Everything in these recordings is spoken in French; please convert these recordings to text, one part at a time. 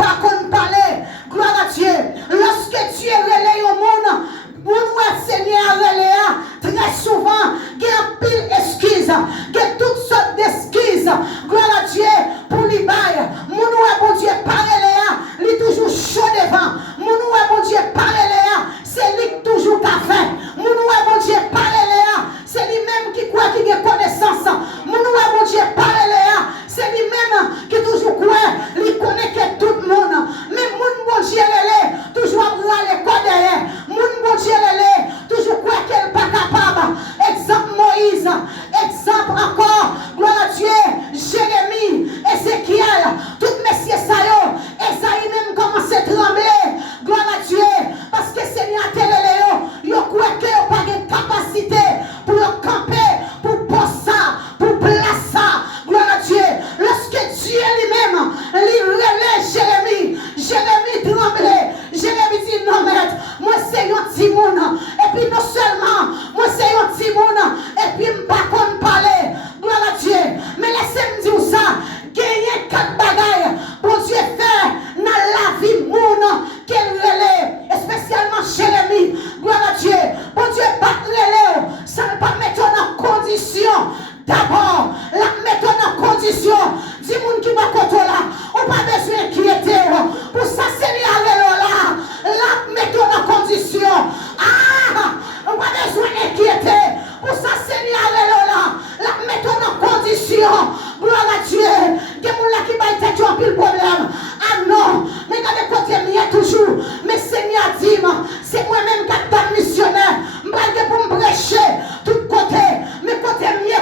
pas qu'on parler. Gloire à Dieu. Lorsque Dieu relaye au monde, mon Seigneur relaye, très souvent, il y a un pile d'excuses, il y a toutes sortes d'excuses. Gloire à Dieu pour les bails. Mon bon Dieu, parle-le, il est toujours chaud devant. Mon bon Dieu, parle-le, c'est lui toujours qu'a fait. Mon bon Dieu, parle-le, c'est lui-même qui croit qu'il a connaissance. Mon bon Dieu, parle-le, c'est lui-même qui toujours croit, il connaît que tout le monde. Mais mon bon Dieu, toujours à les codes derrière. Mon bon Dieu, toujours croit qu'elle n'est pas capable. Exemple Moïse, exemple encore, gloire à Dieu, Jérémie, Ézéchiel, tout messieurs Sayo, Esaïe même commence à trembler, gloire à Dieu, parce que Seigneur a télé, il croit qu'il n'a pas de capacité pour camper, pour poser ça, pour placer ça, gloire à Dieu. Lorsque Dieu lui-même, il relève Jérémie tremblait, Jérémie dit non maître, moi c'est un petit monde, et puis non seulement, moi c'est un petit monde, et puis je ne pas parler, gloire à Dieu, mais laissez-moi dire ça, gagner 4 bagailles, pour Dieu faire dans la vie monde, qu'elle relève, et spécialement Jérémie, gloire à Dieu, pour Dieu pas relève, ça ne pas mettre en condition, d'abord, la mettre en condition, dis moun qui va côté là, on pas besoin d'inquiéter, pour ça Seigneur là, la mettre en condition, on pas besoin d'inquiéter, pour ça Seigneur là, la mettre en condition, gloire à Dieu, que moun là qui va être un pile problème, ah non, mais quand les côtés m'y toujours, mais Seigneur dit, c'est moi-même qui suis missionnaire, je pour me prêcher, tout côté, mais côté m'y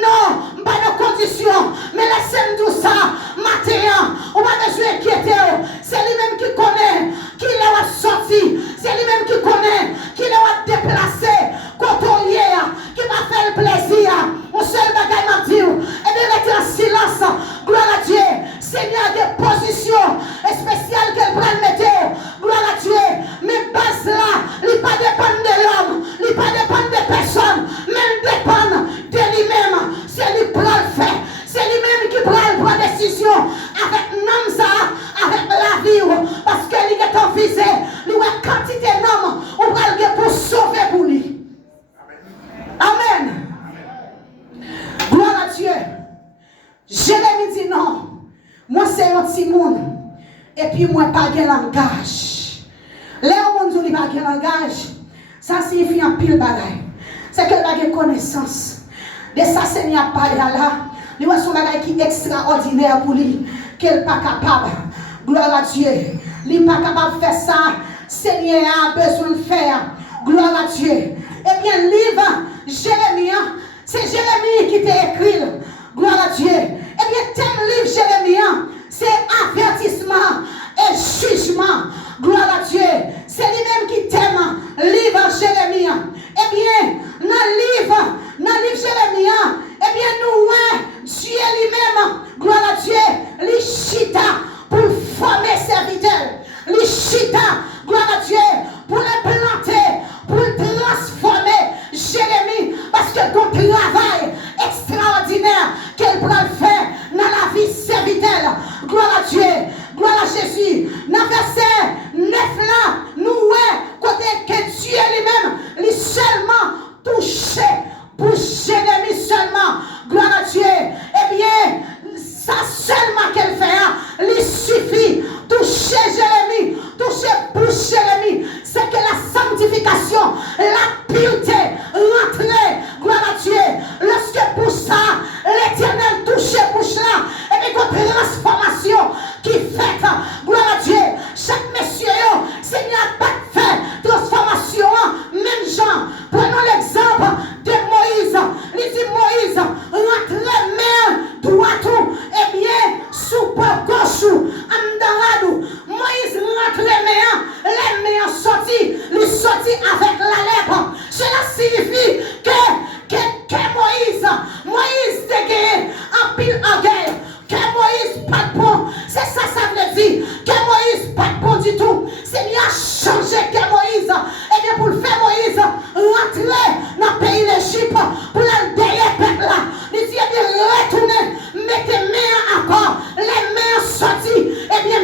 non, pas de condition, mais laissez-moi tout ça, matin, on va besoin d'inquiéter, c'est lui-même qui connaît, qui l'a sorti, c'est lui-même qui connaît, qui l'a déplacé, quand on y est, qui va faire le plaisir, on seul bagaille m'a dit, et bien rester en silence, gloire à Dieu, Seigneur, des positions spéciales qu'elle prend le météo, gloire à Dieu, mais base là, il ne pas dépendre de l'homme, il ne pas dépendre de personne, mais il dépend de lui-même, c'est lui qui prend le fait, c'est lui-même qui prend la décision avec l'homme ça, avec la vie, parce qu'il est en visé, il y a une quantité d'hommes, on va le pour sauver pour lui. Amen. Gloire à Dieu. Jérémie dit non, moi c'est un petit monde, et puis moi pas de langage. Là où on dit pas de langage, ça signifie un pile bagaille. C'est qu'elle a des connaissances. De ça, Seigneur parle là. Il y a son bagage qui est extraordinaire pour lui, qu'elle n'est pas capable. Gloire à Dieu. Il n'est pas capable de faire ça. Seigneur a besoin de faire. Gloire à Dieu. Eh bien, le livre Jérémie, c'est Jérémie qui t'a écrit. Gloire à Dieu. Eh bien, thème livre Jérémie, c'est avertissement et jugement. Gloire à Dieu. C'est lui-même qui t'aime. Livre Jérémie. Eh bien, dans le livre Jérémie, eh bien, nous, Dieu lui-même, gloire à Dieu, les chita pour former serviteurs. Les chita, gloire à Dieu, pour les planter, pour transformer Jérémie, parce que ton travail extraordinaire qu'elle prend faire dans la vie serviteur. Gloire à Dieu, gloire à Jésus. Dans verset 9 là, nous côté que Dieu lui-même, lui seulement touché pour Jérémie seulement. Gloire à Dieu. Eh bien, ça seulement qu'elle fait, lui suffit. Toucher Jérémie, toucher pour Jérémie, c'est que la sanctification, la pureté, rentrer, gloire à Dieu. Lorsque pour ça, l'Éternel touche bouche là, et puis une transformation qui fait, gloire à Dieu. Chaque monsieur, Seigneur, pas fait transformation, même Jean. Prenons l'exemple de Moïse. Il dit Moïse, rentrez main droite, et bien, sous pas gauche, en dans Moïse rentre les mains sorties, les sorties avec la lèvre. Cela signifie que Moïse te gagne en pile en guerre, que Moïse pas de bon. C'est ça, ça veut dire que Moïse pas de bon du tout. Seigneur a changé que Moïse. Et bien pour le faire Moïse, rentrer dans le pays d'Égypte, pour le derrière peuple là. Il dit, eh bien, retournez, mettez mains encore, les mains sorties, et bien,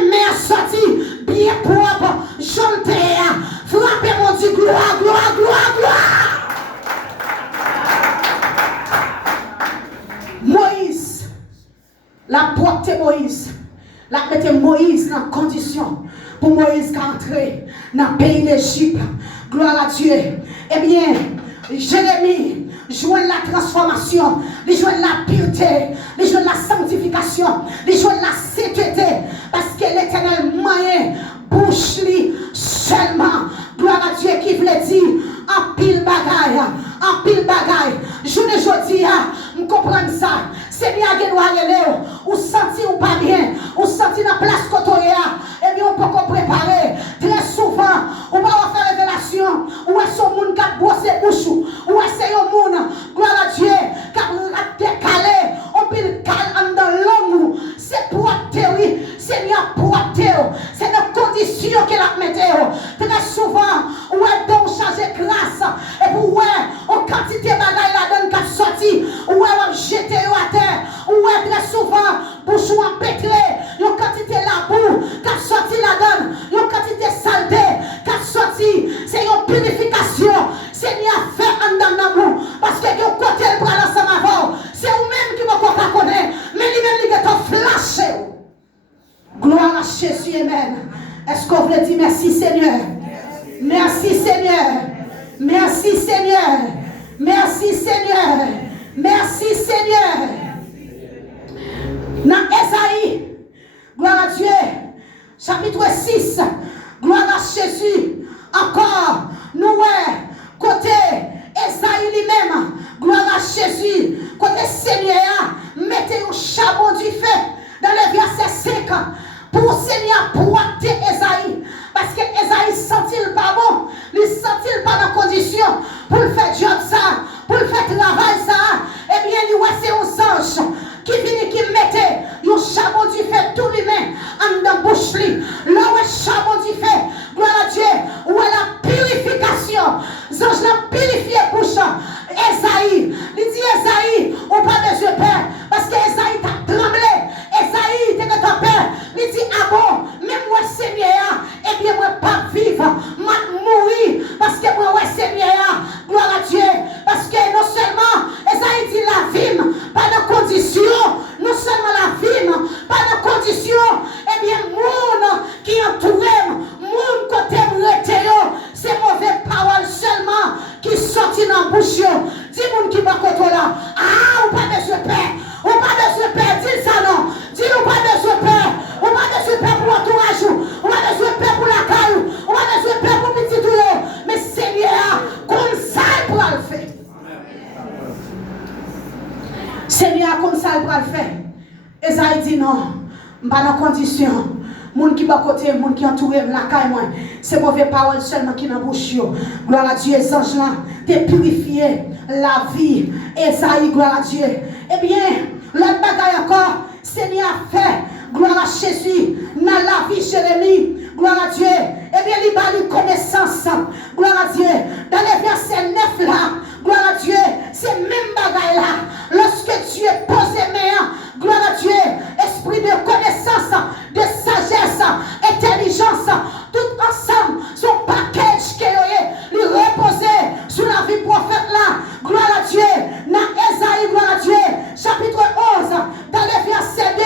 La mettait Moïse dans condition pour Moïse entrer dans le pays d'Égypte. Gloire à Dieu. Eh bien, Jérémie joint la transformation, il joint la pureté, il joint la sanctification, il joint la sainteté, parce que l'Éternel moyen bouche lui seulement. Gloire à Dieu qui voulait dire en pile bagaille, en pile bagaille. Je ne dis pas, je comprends ça. C'est bien que nous allons, ou sentir ou pas bien, ou sentir dans la place côtoya, et bien on peut préparer. Très souvent, on va faire révélation, ou est-ce que monde qui a bossé bouche, ou est-ce que monde, gloire à Dieu, qui a décalé, on peut le caler dans l'homme. C'est pour oui, Seigneur pour c'est nos conditions qu'il a mis. Très souvent, ou est donc chargé grâce, et pour ouais, en quantité de bagaille la donne qui a sorti, ou est jeté à terre, ou est très souvent, bouchon empêtré, une quantité la boue qui a sorti la donne, une quantité saleté qui a sorti, c'est une purification. Seigneur, fait un dans l'amour, parce que le côté le bras ensemble avant, c'est vous-même qui ne pas connaître, mais lui-même qui est flashé. Gloire à Jésus, amen. Est-ce qu'on veut dire merci Seigneur? Merci Seigneur. Merci Seigneur. Merci Seigneur. Merci Seigneur. Dans Esaïe, gloire à Dieu, chapitre 6, gloire à Jésus. Encore, nous, côté Esaïe lui-même, gloire à Jésus, côté Seigneur, mettez un charbon du feu dans le verset 5 pour Seigneur pointer Esaïe. Parce que Esaïe sentit pas bon, il sentit pas dans condition pour le faire job ça, pour le faire travail ça. Eh bien, il c'est un ange qui vient qui mettait un charbon du feu tout lui-même en dans bouche lui. Là où est charbon du feu, gloire à Dieu, où est la purification. Ange l'a purifié bouche. Esaïe, il dit Esaïe, on pas besoin de peur, parce que Esaïe t'a tremblé. Esaïe t'es de peur. Il dit ah bon, même moi Seigneur, eh bien moi pas vivre, moi mourir, parce que moi ouais Seigneur, gloire à Dieu, parce que non seulement Esaïe dit la vie, pas de condition, non seulement la vie, pas de condition, eh bien monde qui entoure, monde côté m'reteo, c'est mauvaise parole seulement qui sortit dans la bouche. Dis monde qui va côté là, ah ou pas besoin de peur, ou pas besoin de peur, dis ça non, dis ou pas besoin de peur, ou pas besoin de peur pour l'entourage, ou pas besoin de peur pour la caille, ou pas besoin de peur pour petit tout, mais Seigneur, comme ça il pourra le faire. Seigneur, comme ça il pourra le faire. Esaïe dit non, je ne suis pas dans condition. Moun qui va côté, moun qui entoure la caille moi, c'est mauvaise parole seulement qui dans bouche. Gloire à Dieu, ange là, t'es purifié la vie. Esaïe, gloire à Dieu. Eh bien, l'autre bagaille encore, Seigneur fait, gloire à Jésus, dans la vie Jérémie, gloire à Dieu. Eh bien, il va lui connaissance, gloire à Dieu. Dans les versets 9 là, gloire à Dieu, c'est même bagaille là. Lorsque tu es posé main, gloire à Dieu, esprit de connaissance, de sagesse, intelligence, tout ensemble, son package qui est lui reposer sur la vie prophète là, gloire à Dieu, dans Esaïe, gloire à Dieu, chapitre 11, dans le verset 2,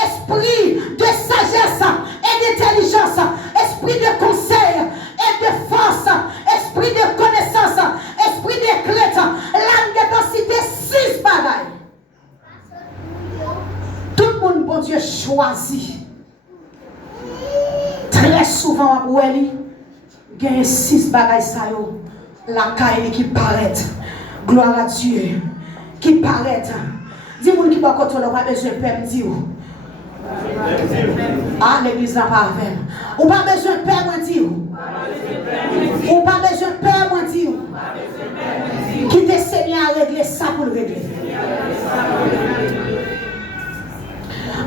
esprit de sagesse et d'intelligence, esprit de conseil et de force, esprit de connaissance, esprit d'éclat, l'âme de cité 6 bagailles. Tout le monde, bon Dieu, choisit. Très souvent, il y a 6 bagailles, la caille qui paraît. Gloire à Dieu. Qui paraît. Dis-moi qui va contrôler, on n'a pas besoin de père, dis où. Ah, l'église n'a pas avec. On n'a pas besoin de père, moi, dis où. On n'a pas besoin de père, moi, dis où. Qui te Seigneur à régler ça pour le régler.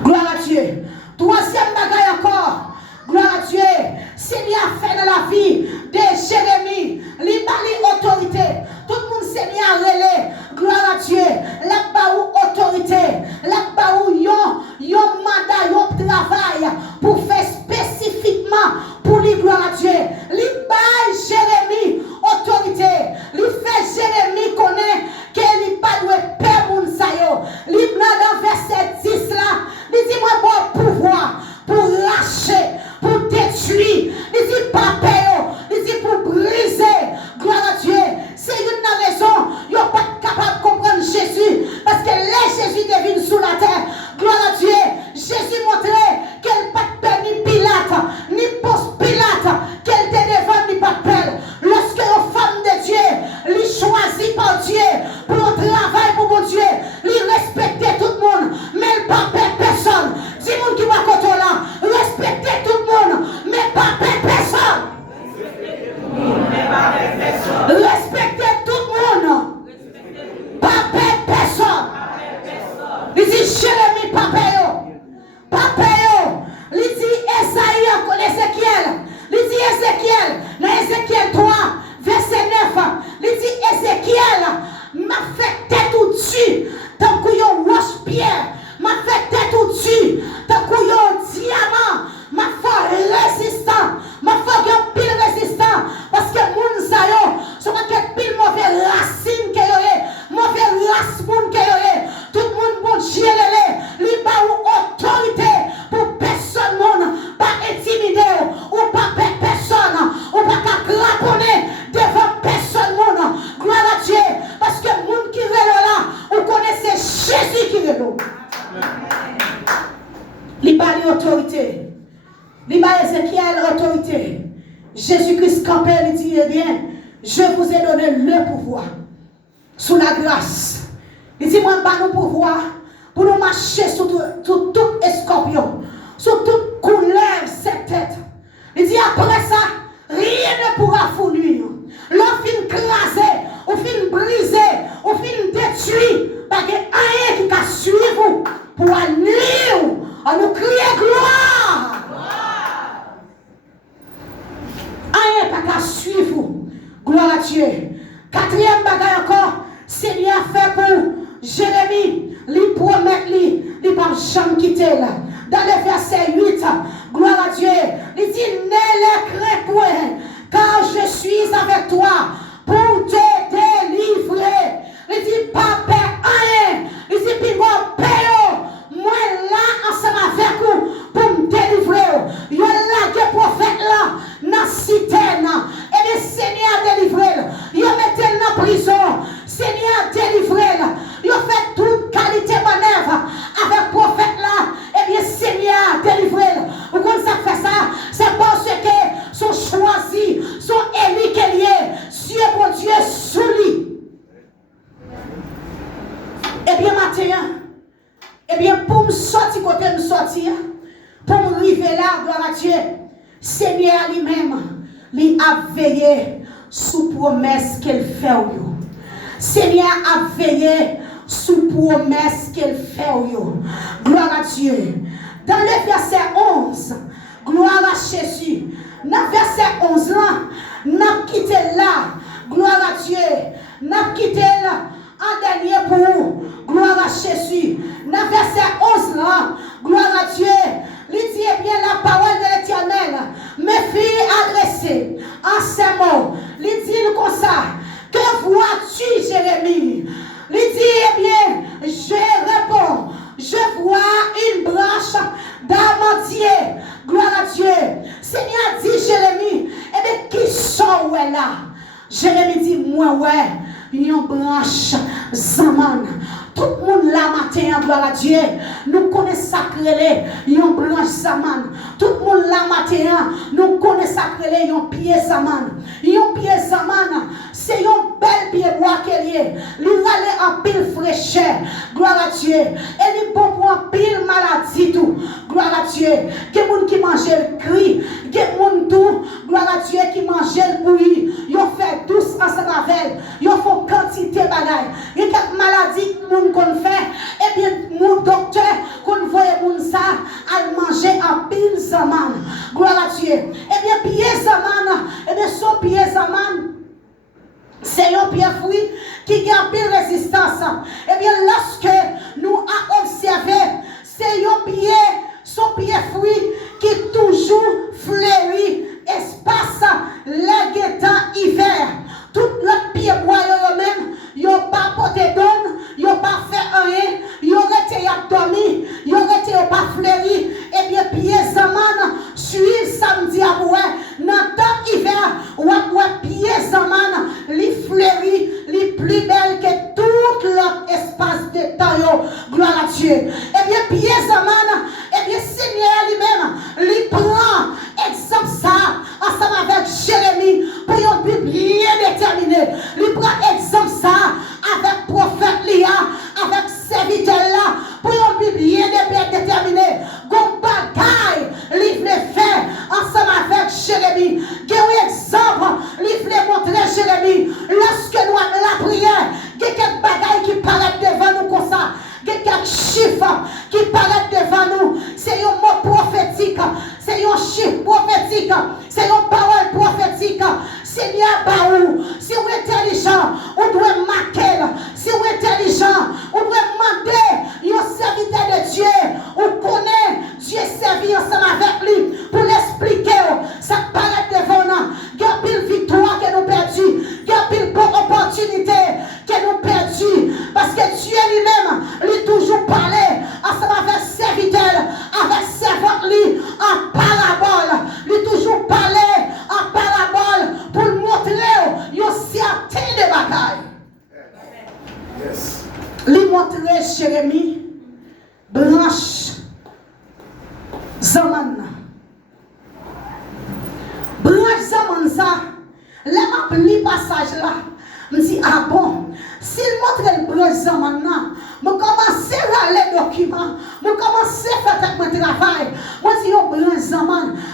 Gloire à Dieu. Troisième bagaille encore. Gloire à Dieu. Seigneur fait dans la vie de Jérémie. Libali autorité. Tout le monde Seigneur relais. Gloire à Dieu. Là-bas où autorité. Là-bas où yon mandat, yon travail pour faire spécifiquement pour lui, gloire à Dieu. Libali Jérémie autorité. Lui fait Jérémie connaît qu'il n'est pas doué père moun sa yo. Il m'a Ézéchiel autorité. Jésus-Christ campé, il dit, eh bien, je vous ai donné le pouvoir. Sous la grâce. Il dit, moi, pas nous pouvoir pour nous marcher sur tout escorpion, sur toute couleur, cette tête. Il dit, après ça, rien ne pourra vous nuire. L'on fin craser, on fin briser, on fin détruire. Parce que rien qui va suivre pour nuire. On nous crie gloire. Rien pas qu'à suivre. Gloire à Dieu. Quatrième bagaille encore, Seigneur fait pour Jérémie, lui promet lui pas jamais quitter là. Dans le verset 8, gloire à Dieu, il dit, ne les crains point, car je suis avec toi pour te délivrer. Il dit, pas peur rien. Il dit, puis moi, paye, moi là, ensemble avec vous, pour me délivrer. Il y a là des prophètes là, dans la cité, et le Seigneur délivré. Il y a mis dans la prison, Seigneur délivré. Il a fait toute qualité manœuvre avec le prophète là, et bien Seigneur délivré. Pourquoi ça fait ça? C'est parce que sont choisis, sont élus qu'il y a. Dieu mon Dieu sous lui. Eh bien, matin, eh bien, pour me sortir côté me sortir, pour me arriver là, gloire à Dieu, Seigneur lui-même, lui a veillé sous promesse qu'elle fait. Seigneur a veillé sous promesse qu'elle fait. Gloire à Dieu. Dans le verset 11, gloire à Jésus. Dans le verset 11 là, n'a quitté là, gloire à Dieu. N'a quitté là, en dernier pour gloire à Jésus. Dans le verset 11 là, gloire à Dieu. Il dit bien la parole de l'Éternel, mes filles adressées en ces mots. Il dit comme ça, que vois-tu, Jérémie? Il dit, eh bien, je réponds, je vois une branche d'amandier. Gloire à Dieu. Seigneur dit, Jérémie, eh bien, qui sont où est là? Jérémie dit, moi, ouais, une branche zaman. Tout le monde là matin, gloire à Dieu, nous connaissons sacré, yon branche zaman. Tout le monde là matin, nous connaissons sacré, yon pied zaman. Yon pied zaman, c'est yon bel pied bois qu'elle est. Lui aller en pile fraîcheur, gloire à Dieu. Et lui bon pour en pile maladie tout, gloire à Dieu. Que moun qui mange le cri, que moun tout, gloire à Dieu qui mange le bruit. Yon fait douce ensemble avec, yon font quantité bagaille. Yon quelques maladies qu'on fait, et bien mon docteur qu'on voit moun ça à manger en pile zaman. Gloire à Dieu. Et bien pied zaman, et bien son pied zaman, c'est un pied fruit qui a pile résistance. Et bien lorsque nous avons observé, c'est un pied, son pied fruit qui toujours fleurit espace le guettant hiver. Tout le pied bois même, ils n'ont pas porté donne, ils n'ont pas fait rien, ils ont été dormi, ils ont été pas fleuri. Et bien, pied zaman, suivre samedi à bois, dans le temps hiver, ou pied zaman, les fleuris, les plus belles que tout l'autre espace de temps. Gloire à Dieu. Et bien, pied zaman, et bien, Seigneur lui-même, lui prend exemple ça, ensemble avec Jérémie, pour une Bible bien déterminée. Lui prend exemple ça, avec prophète Lia, avec serviteur là, pour une Bible bien déterminée. Gon bagaille, lui voulait faire ensemble avec Jérémie. Quel exemple, lui voulait montrer Jérémie. Lorsque nous avons la prière, il y a quelques bagailles qui paraissent devant nous comme ça. Il y a quelques chiffres qui paraissent devant nous. C'est un mot prophétique. C'est un chiffre prophétique. C'est une parole prophétique. Seigneur Baou, si vous êtes intelligent, on doit marquer. Si vous êtes intelligent, on doit demander un serviteur de Dieu. On connaît Dieu servi ensemble avec lui pour l'expliquer. Ça paraît devant nous. Il y a une victoire que nous perdons. Il y a une bonne opportunité que nous perdons. Parce que Dieu lui-même, lui toujours parlé ensemble avec serviteur, avec servante lui en parabole. Lui toujours parlé en parabole pour montrer il y a certains de bagages. passage là. Je dis, ah bon, s'il montre le présent maintenant, je commence à lire les documents, je commence à faire mon travail. Moi, je dis, oh, présent,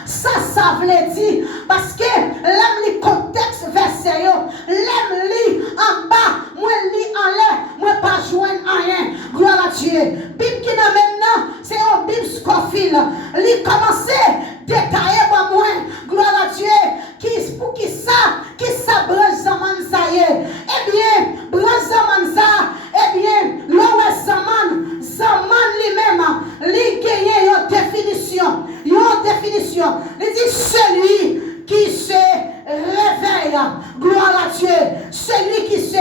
ça veut dire, parce que l'aime le contexte verset, l'aime li en bas, moi li en l'air, moi pas joindre rien. Gloire à Dieu. Bible qui n'a maintenant, c'est un Bible Scofield. Li commencer détailler pour moi. Gloire à Dieu. Pour qui ça branche zaman ça y est. Eh bien, branche zaman ça, eh bien, l'ouest zaman lui-même, lui gagne une définition. Il dit celui qui se réveille, gloire à Dieu. Celui qui se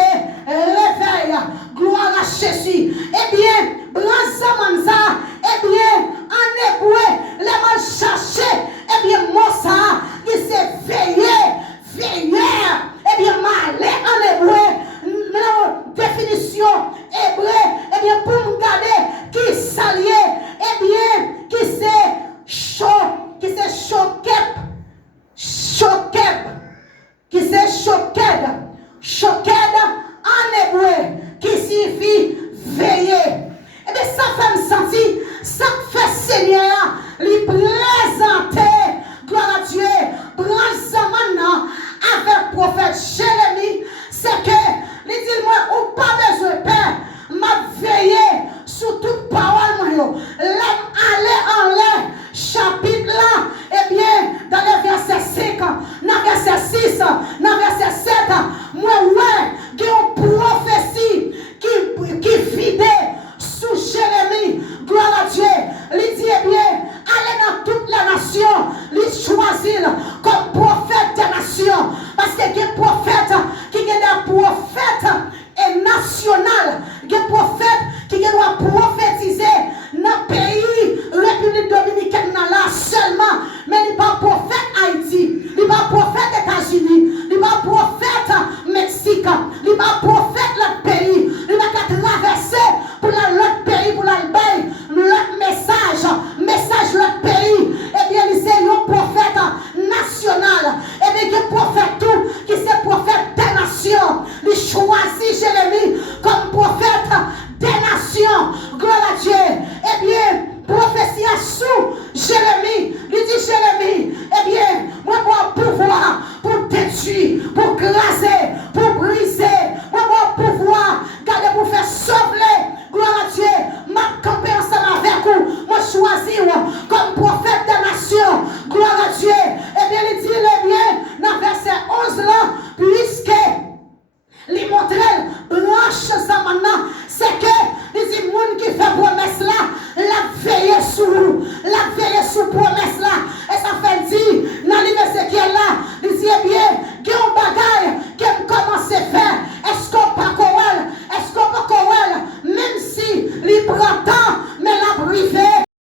réveille, gloire à Jésus. Eh bien,